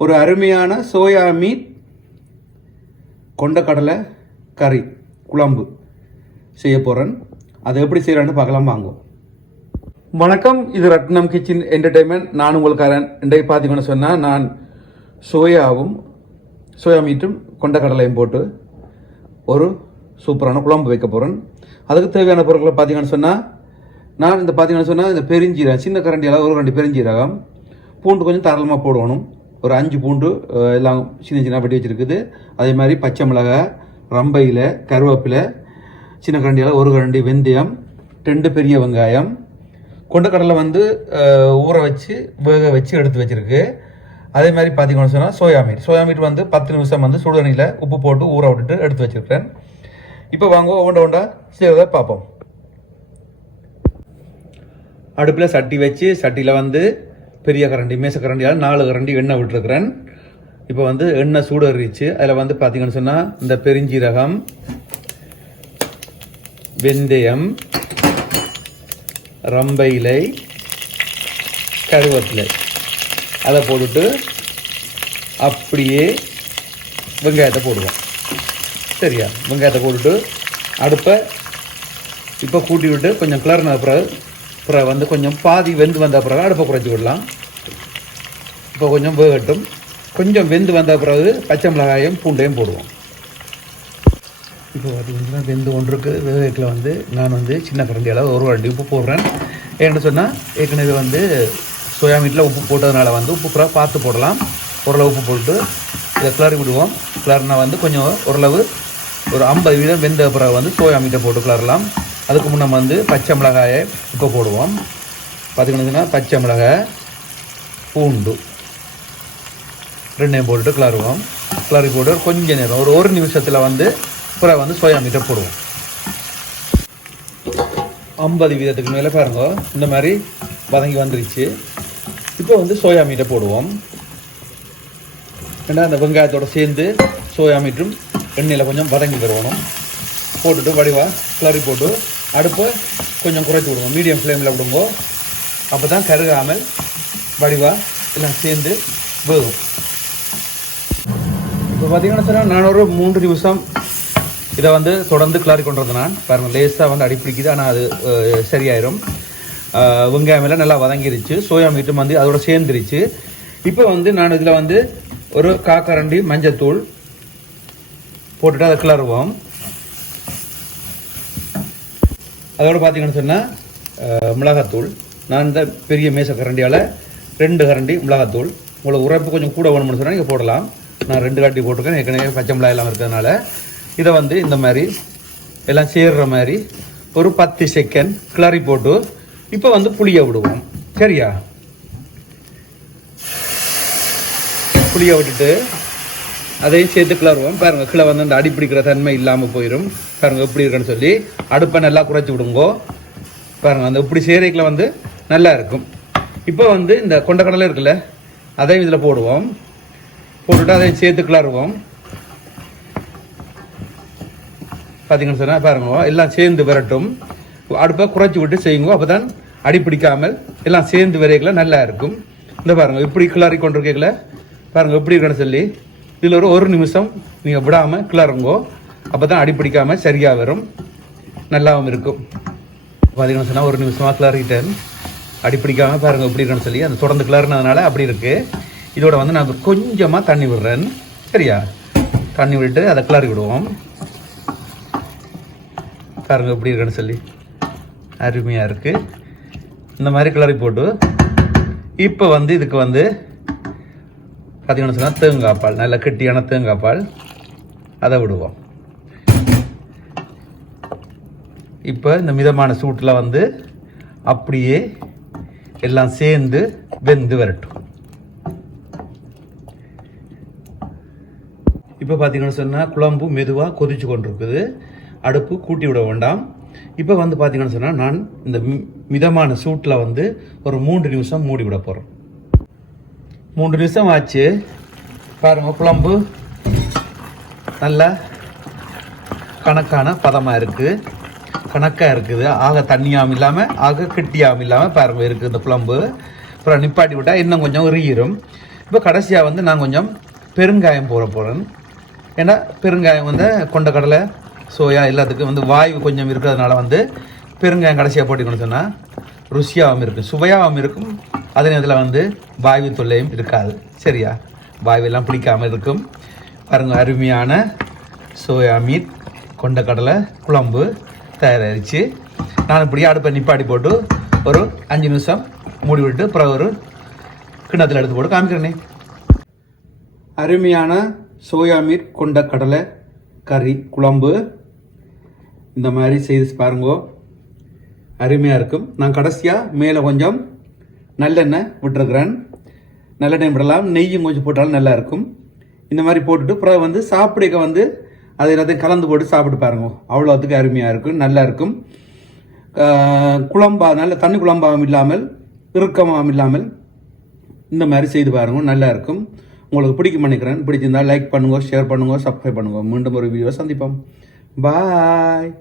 ஒரு அருமையான soya meet கொண்டக்கடலை கறி குழம்பு செய்ய போகிறேன் அதை எப்படி செய்கிறான்னு பார்க்கலாம் வாங்குவோம் வணக்கம் இது ரத்னம் கிச்சன் என்டர்டைன்மெண்ட் நான் உங்களுக்காரன் இன்றைக்கு பார்த்தீங்கன்னு சொன்னால் நான் சோயாவும் சோயா மீட்டும் கொண்டக்கடலையும் போட்டு ஒரு சூப்பரான குழம்பு வைக்க போகிறேன் அதுக்கு தேவையான பொருட்களை பார்த்தீங்கன்னு சொன்னால் நான் இந்த பார்த்தீங்கன்னு சொன்னால் இந்த பெருஞ்சீரகம் சின்ன கரண்டி ஒரு கரண்டி பெருஞ்சீரகம் பூண்டு கொஞ்சம் தாராளமாக போடணும். ஒரு அஞ்சு பூண்டு எல்லாம் சின்ன சின்ன வெட்டி வச்சுருக்குது. அதே மாதிரி பச்சை மிளகாய் ரம்பையில் கருவேப்பிலை சின்ன கரண்டியில் ஒரு கரண்டி வெந்தயம் ரெண்டு பெரிய வெங்காயம். கொண்டக்கடலை வந்து ஊற வச்சு வேக வச்சு எடுத்து வச்சிருக்கு. அதே மாதிரி பார்த்தீங்கன்னு சொன்னால் சோயா மீட் சோயா மீட் வந்து பத்து நிமிஷம் வந்து சுடுதண்ணியில் உப்பு போட்டு ஊற விட்டுட்டு எடுத்து வச்சிருக்கிறேன். இப்போ வாங்க ஒவ்வொண்ட ஒன்றா செய்கிறத பார்ப்போம். அடுப்பில் சட்டி வச்சு சட்டியில் வந்து பெரிய கரண்டி மேச கரண்டியால் நாலு கரண்டி எண்ணெய் விட்டுருக்குறேன். இப்போ வந்து எண்ணெய் சூடறிச்சு. அதில் வந்து பார்த்தீங்கன்னு சொன்னால் இந்த பெருஞ்சீரகம் வெந்தயம் ரம்பை இலை கருவேப்பிலை. அதை போட்டுட்டு அப்படியே வெங்காயத்தை போடுவோம். சரியா? வெங்காயத்தை போட்டுட்டு அடுப்பை இப்போ கூட்டி விட்டு கொஞ்சம் கிளறின பிறகு பிறகு வந்து கொஞ்சம் பாதி வெந்து வந்த பிறகு அடுப்பை குறைச்சி விடலாம். இப்போ கொஞ்சம் வேகட்டும். கொஞ்சம் வெந்து வந்த பிறகு பச்சை மிளகாயும் பூண்டையும் போடுவோம். இப்போ பார்த்தீங்கன்னா வெந்து ஒன்றுக்கு வேகத்தில் வந்து நான் வந்து சின்ன கரண்டி அளவு ஒரு வரண்டி உப்பு போடுறேன். ஏன்னு சொன்னால் ஏற்கனவே வந்து சோயா மீட்டில் உப்பு போட்டதுனால வந்து உப்பு கூட பார்த்து போடலாம். ஓரளவு உப்பு போட்டு இதை கிளறி விடுவோம். கிளறினா வந்து கொஞ்சம் ஓரளவு ஒரு ஐம்பது வீதம் வெந்த பிறகு வந்து சோயா மீட்டை போட்டு கிளறலாம். அதுக்கு முன்னே வந்து பச்சை மிளகாயை இப்போ போடுவோம். பார்த்திங்கன்னா பச்சை மிளகாய் பூண்டு. ரெண்டையும் போட்டுட்டு கிளறுவோம். கிளறி போட்டு ஒரு கொஞ்சம் நேரம் ஒரு ஒரு நிமிஷத்தில் வந்து பிறகு வந்து சோயா மீட்டை போடுவோம். ஐம்பது வீதத்துக்கு மேலே பாருங்க இந்த மாதிரி வதங்கி வந்துருச்சு. இப்போ வந்து சோயா மீட்டை போடுவோம். ஏன்னா அந்த வெங்காயத்தோடு சேர்ந்து சோயா மீட்டும் எண்ணெயில் கொஞ்சம் வதங்கி வருவணும் போட்டுட்டு வடிவா கிளறி போட்டு அடுப்பை கொஞ்சம் குறைச்சி விடுவோம். மீடியம் ஃப்ளேமில் விடுங்க. அப்போ தான் கருகாமல் வடிவா எல்லாம் சேர்ந்து வேகும். இப்போ பார்த்தீங்கன்னா சொன்னால் நான் ஒரு மூன்று நிமிஷம் இதை வந்து தொடர்ந்து கிளாரி கொண்டு வந்தேன் நான். பாருங்கள் லேசாக வந்து அடிப்பிடிக்குது. ஆனால் அது சரியாயிரும். வெங்காயம் எல்லாம் நல்லா வதங்கிருச்சு. சோயா மீட்டும் வந்து அதோட சேர்ந்துருச்சு. இப்போ வந்து நான் இதில் வந்து ஒரு காக்கரண்டி மஞ்சத்தூள் போட்டுட்டு அதை கிளறுவோம். அதோட பார்த்தீங்கன்னு சொன்னால் மிளகாத்தூள். நான் இந்த பெரிய மேச கரண்டியால் ரெண்டு கரண்டி மிளகாத்தூள். உங்களை உரைப்பு கொஞ்சம் கூட வேணும்னு சொன்னால் நீங்கள் போடலாம். நான் ரெண்டு காட்டி போட்டிருக்கேன். ஏற்கனவே பச்சை மிளகாய் எல்லாம் இருக்கிறதுனால. இதை வந்து இந்த மாதிரி எல்லாம் சேர்ற மாதிரி ஒரு பத்து செகண்ட் கிளறி போட்டு இப்போ வந்து புளிய விடுவோம். சரியா? புளிய விட்டுட்டு அதையும் சேர்த்து கிளறுவோம். பாருங்க கீழே வந்து அந்த அடி பிடிக்கிற தன்மை இல்லாமல் போயிடும் பாருங்க எப்படி இருக்குன்னு சொல்லி அடுப்பை நல்லா குறைச்சி விடுங்கோ. பாருங்க அந்த இப்படி சேரைக்கில் வந்து நல்லா இருக்கும். இப்போ வந்து இந்த கொண்டக்கடலை இருக்குல்ல அதையும் இதில் போடுவோம். போட்டுட்டு அதை சேர்த்துக்கலாம் இருக்கும். பார்த்தீங்கன்னு சொன்னால் பாருங்க எல்லாம் சேர்ந்து வரட்டும். அடுப்பை குறைச்சி விட்டு செய்யுங்க. அப்போ தான் அடி பிடிக்காமல் எல்லாம் சேர்ந்து வரைக்கல நல்லா இருக்கும். இந்த பாருங்க இப்படி கிளறி கொண்டிருக்கல பாருங்கள் எப்படி இருக்கணும்னு சொல்லி. இதில் ஒரு ஒரு நிமிஷம் நீங்கள் விடாமல் கிளறுங்கோ. அப்போ தான் அடி பிடிக்காமல் சரியாக வரும். நல்லாவும் இருக்கும். பார்த்தீங்கன்னு சொன்னால் ஒரு நிமிஷமாக கிளறிட்டேன். அடி பிடிக்காமல் பாருங்கள் எப்படி இருக்கணும்னு சொல்லி அந்த தொடர்ந்து கிளறினதுனால அப்படி இருக்குது இதோட வந்து நான் கொஞ்சமாக தண்ணி விடுறேன். சரியா? தண்ணி விட்டு அதை கிளறி விடுவோம். பாருங்க எப்படி இருக்குன்னு சொல்லி. அருமையாக இருக்குது இந்த மாதிரி கிளறி போட்டு இப்போ வந்து இதுக்கு வந்து பார்த்தீங்கன்னு சொன்னால் தேங்காய் பால் நல்ல கெட்டியான தேங்காய் பால். அதை விடுவோம். இப்போ இந்த மிதமான சூட்டில் வந்து அப்படியே எல்லாம் சேர்ந்து வெந்து வரட்டும். இப்போ பார்த்தீங்கன்னு சொன்னால் குழம்பு மெதுவாக கொதிச்சு கொண்டிருக்குது. அடுப்பு கூட்டி விட வேண்டாம். இப்போ வந்து பார்த்தீங்கன்னு சொன்னால் நான் இந்த மி- மிதமான சூட்டில் வந்து ஒரு மூன்று நிமிஷம் மூடி விட போகிறேன் மூன்று நிமிஷம் ஆச்சு. பாருங்கள் குழம்பு நல்லா கணக்கான பதமாக இருக்குது கணக்காக இருக்குது. ஆக தண்ணியாகவும் இல்லாமல் ஆக கெட்டியாகவும் இல்லாமல் பாருங்கள் இருக்குது இந்த குழம்பு. அப்புறம் நிப்பாட்டி விட்டால் இன்னும் கொஞ்சம் எரியிரும் இப்போ கடைசியாக வந்து நான் கொஞ்சம் பெருங்காயம் போட போகிறேன் ஏன்னா பெருங்காயம் வந்து கொண்ட கடலை சோயா எல்லாத்துக்கும் வந்து வாயு கொஞ்சம் இருக்கிறதுனால வந்து பெருங்காயம் கடைசியாக போட்டிக்கணும்னு சொன்னால் ருசியாகவும் இருக்கும் சுவையாகவும் இருக்கும். அதே நேரத்தில் வந்து வாயு தொல்லையும் இருக்காது. சரியா? வாயுவெல்லாம் பிடிக்காமல் இருக்கும். பாருங்க அருமையான சோயா மீட் கொண்ட கடலை குழம்பு தயாரித்து நான் இப்படி அடுப்பை நிப்பாட்டி போட்டு ஒரு அஞ்சு நிமிஷம் மூடி விட்டு அப்புறம் ஒரு கிண்ணத்தில் எடுத்து போட்டு காமிக்கிறேனே. அருமையான சோயா மீட் கொண்ட கடலை கறி குழம்பு. இந்த மாதிரி செய்து பாருங்கோ. அருமையாக இருக்கும். நான் கடைசியாக மேலே கொஞ்சம் நல்லெண்ணெய் விட்டுருக்குறேன். நல்லெண்ணெய் விடலாம். நெய்யும் கொஞ்சம் போட்டாலும் நல்லா இருக்கும். இந்த மாதிரி போட்டுட்டு அப்புறம் வந்து சாப்பிடுக்க வந்து அது எல்லாத்தையும் கலந்து போட்டு சாப்பிட்டு பாருங்க. அவ்வளோத்துக்கு அருமையாக இருக்கும். நல்லா இருக்கும். குழம்பா நல்ல தண்ணி குழம்பாகவும் இல்லாமல் இறுக்கமாகவும் இல்லாமல் இந்த மாதிரி செய்து பாருங்க. நல்லா இருக்கும். உங்களுக்கு பிடிக்கும் நினைக்கிறேன். பிடிச்சிருந்தா லைக் பண்ணுங்க ஷேர் பண்ணுங்க சப்ஸ்கிரைப் பண்ணுங்க. மீண்டும் ஒரு வீடியோ சந்திப்போம். பாய்